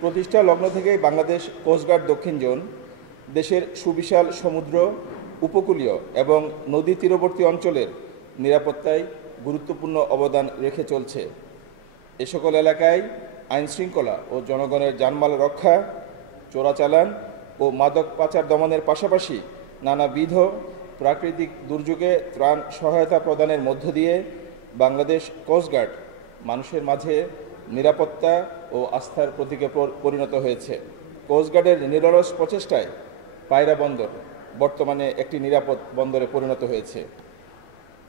প্রতিষ্ঠা লগ্ন থেকেই বাংলাদেশ কোস্টগার্ড দক্ষিণ জোন দেশের সুবিশাল সমুদ্র, উপকূলীয় এবং নদী তীরবর্তী অঞ্চলের নিরাপত্তায় গুরুত্বপূর্ণ অবদান রেখে চলছে। এ সকল এলাকায় আইনশৃঙ্খলা ও জনগণের জানমাল রক্ষা, চোরাচালান ও মাদক পাচার দমনের পাশাপাশি নানাবিধ প্রাকৃতিক দুর্যোগে ত্রাণ সহায়তা প্রদানের মধ্য দিয়ে বাংলাদেশ কোস্টগার্ড মানুষের মাঝে নিরাপত্তা ও আস্থার প্রতীকে পরিণত হয়েছে। কোস্টগার্ডের নিরলস প্রচেষ্টায় পায়রা বন্দর বর্তমানে একটি নিরাপদ বন্দরে পরিণত হয়েছে।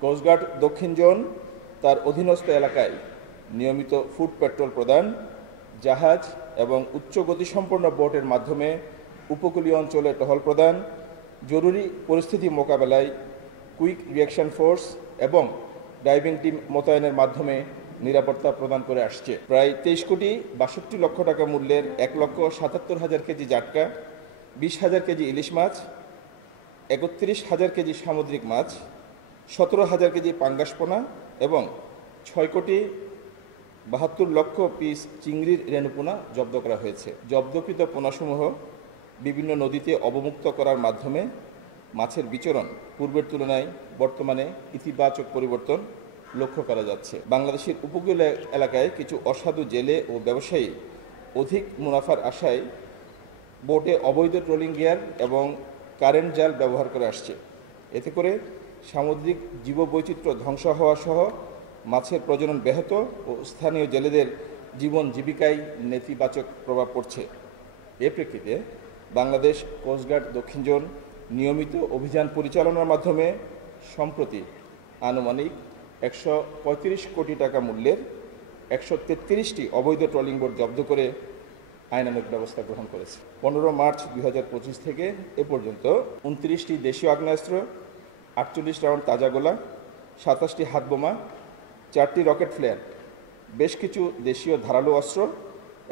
কোস্টগার্ড দক্ষিণ জোন তার অধীনস্থ এলাকায় নিয়মিত ফুড পেট্রোল প্রদান, জাহাজ এবং উচ্চ গতিসম্পন্ন বোটের মাধ্যমে উপকূলীয় অঞ্চলে টহল প্রদান, জরুরি পরিস্থিতি মোকাবেলায় কুইক রিঅ্যাকশন ফোর্স এবং ডাইভিং টিম মোতায়েনের মাধ্যমে নিরাপত্তা প্রদান করে আসছে। প্রায় 23,62 লক্ষ টাকা মূল্যের 1,77,000 কেজি জাটকা, 20,000 কেজি ইলিশ মাছ, 31,000 কেজি সামুদ্রিক মাছ, 17,000 কেজি পাঙ্গাস পোনা এবং 6,72 লক্ষ পিস চিংড়ির রেণুপোনা জব্দ করা হয়েছে। জব্দকৃত পোনাসমূহ বিভিন্ন নদীতে অবমুক্ত করার মাধ্যমে মাছের বিচরণ পূর্বের তুলনায় বর্তমানে ইতিবাচক পরিবর্তন লক্ষ্য করা যাচ্ছে। বাংলাদেশের উপকূলীয় এলাকায় কিছু অসাধু জেলে ও ব্যবসায়ী অধিক মুনাফার আশায় বোটে অবৈধ ট্রলিং গিয়ার এবং কারেন্ট জাল ব্যবহার করে আসছে। এতে করে সামুদ্রিক জীববৈচিত্র্য ধ্বংস হওয়া সহ মাছের প্রজনন ব্যাহত ও স্থানীয় জেলেদের জীবন জীবিকায় নেতিবাচক প্রভাব পড়ছে। এ প্রেক্ষিতে বাংলাদেশ কোস্টগার্ড দক্ষিণ জোন নিয়মিত অভিযান পরিচালনার মাধ্যমে সম্প্রতি আনুমানিক 135 কোটি টাকা মূল্যের 133টি অবৈধ ট্রলিং বোট জব্দ করে আইনানুগ ব্যবস্থা গ্রহণ করেছে। 15 মার্চ 2025 থেকে এ পর্যন্ত 29টি দেশীয় আগ্নেয়াস্ত্র, 48 রাউন্ড তাজা গোলা, 27টি হাতবোমা, 4টি রকেট ফ্লেয়ার, বেশ কিছু দেশীয় ধারালো অস্ত্র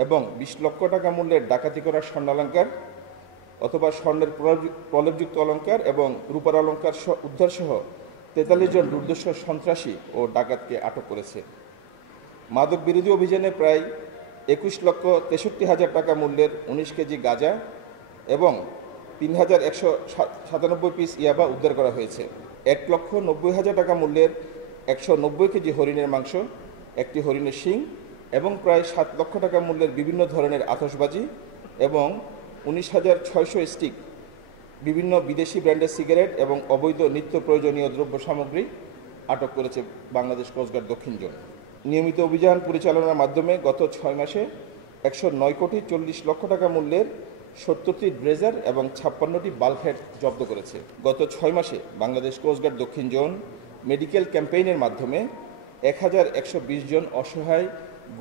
এবং 20 লক্ষ টাকা মূল্যের ডাকাতি করা স্বর্ণালঙ্কার অথবা স্বর্ণের প্রলেপযুক্ত অলঙ্কার এবং রূপার অলঙ্কার উদ্ধার সহ 43 জন দুর্ধর্ষ সন্ত্রাসী ও ডাকাতকে আটক করেছে। মাদক বিরোধী অভিযানে প্রায় 21,63,000 টাকা মূল্যের 19 কেজি গাঁজা এবং 3,197 পিস ইয়াবা উদ্ধার করা হয়েছে। 1,90,000 টাকা মূল্যের 190 কেজি হরিণের মাংস, একটি হরিণের শিং এবং প্রায় 7 লক্ষ টাকা মূল্যের বিভিন্ন ধরনের আতশবাজি এবং 19,600 স্টিক বিভিন্ন বিদেশি ব্র্যান্ডের সিগারেট এবং অবৈধ নিত্য প্রয়োজনীয় দ্রব্য সামগ্রী আটক করেছে বাংলাদেশ কোস্টগার্ড দক্ষিণ জোন। নিয়মিত অভিযান পরিচালনার মাধ্যমে গত 6 মাসে 109 কোটি 40 লক্ষ টাকা মূল্যের 70টি ড্রেজার এবং 56টি বাল্কহেড জব্দ করেছে। গত 6 মাসে বাংলাদেশ কোস্টগার্ড দক্ষিণ জোন মেডিকেল ক্যাম্পেইনের মাধ্যমে 1,120 জন অসহায়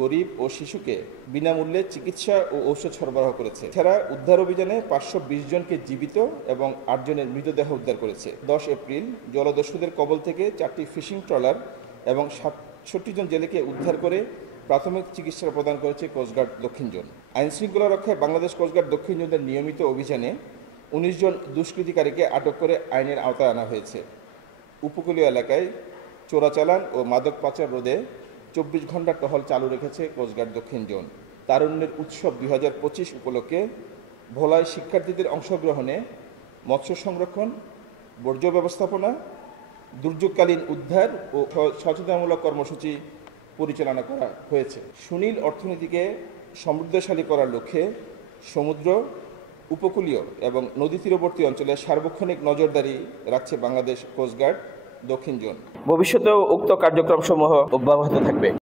গরিব ও শিশুকে বিনামূল্যে চিকিৎসা ও ঔষধ সরবরাহ করেছে। এছাড়া উদ্ধার অভিযানে 520 জনকে জীবিত এবং 8 জনের মৃতদেহ উদ্ধার করেছে। 10 এপ্রিল জলদস্যুদের কবল থেকে 4টি ফিশিং ট্রলার এবং 67 জন জেলেকে উদ্ধার করে প্রাথমিক চিকিৎসা প্রদান করেছে কোস্টগার্ড দক্ষিণ জোন। আইনশৃঙ্খলা রক্ষায় বাংলাদেশ কোস্টগার্ড দক্ষিণ জোনের নিয়মিত অভিযানে 19 জন দুষ্কৃতিকারীকে আটক করে আইনের আওতায় আনা হয়েছে। উপকূলীয় এলাকায় চোরাচালান ও মাদক পাচার রোধে 24 ঘন্টা টহল চালু রেখেছে কোস্টগার্ড দক্ষিণ জোন। তারুণ্যের উৎসব 2025 উপলক্ষে ভোলায় শিক্ষার্থীদের অংশগ্রহণে মৎস্য সংরক্ষণ, বর্জ্য ব্যবস্থাপনা, দুর্যোগকালীন উদ্ধার ও সচেতনতামূলক কর্মসূচি পরিচালনা করা হয়েছে। সুনীল অর্থনীতিকে সমৃদ্ধশালী করার লক্ষ্যে সমুদ্র, উপকূলীয় এবং নদী তীরবর্তী অঞ্চলে সার্বক্ষণিক নজরদারি রাখছে বাংলাদেশ কোস্টগার্ড দক্ষিণ জোন। ভবিষ্যতেও উক্ত কার্যক্রমসমূহ অব্যাহত থাকবে।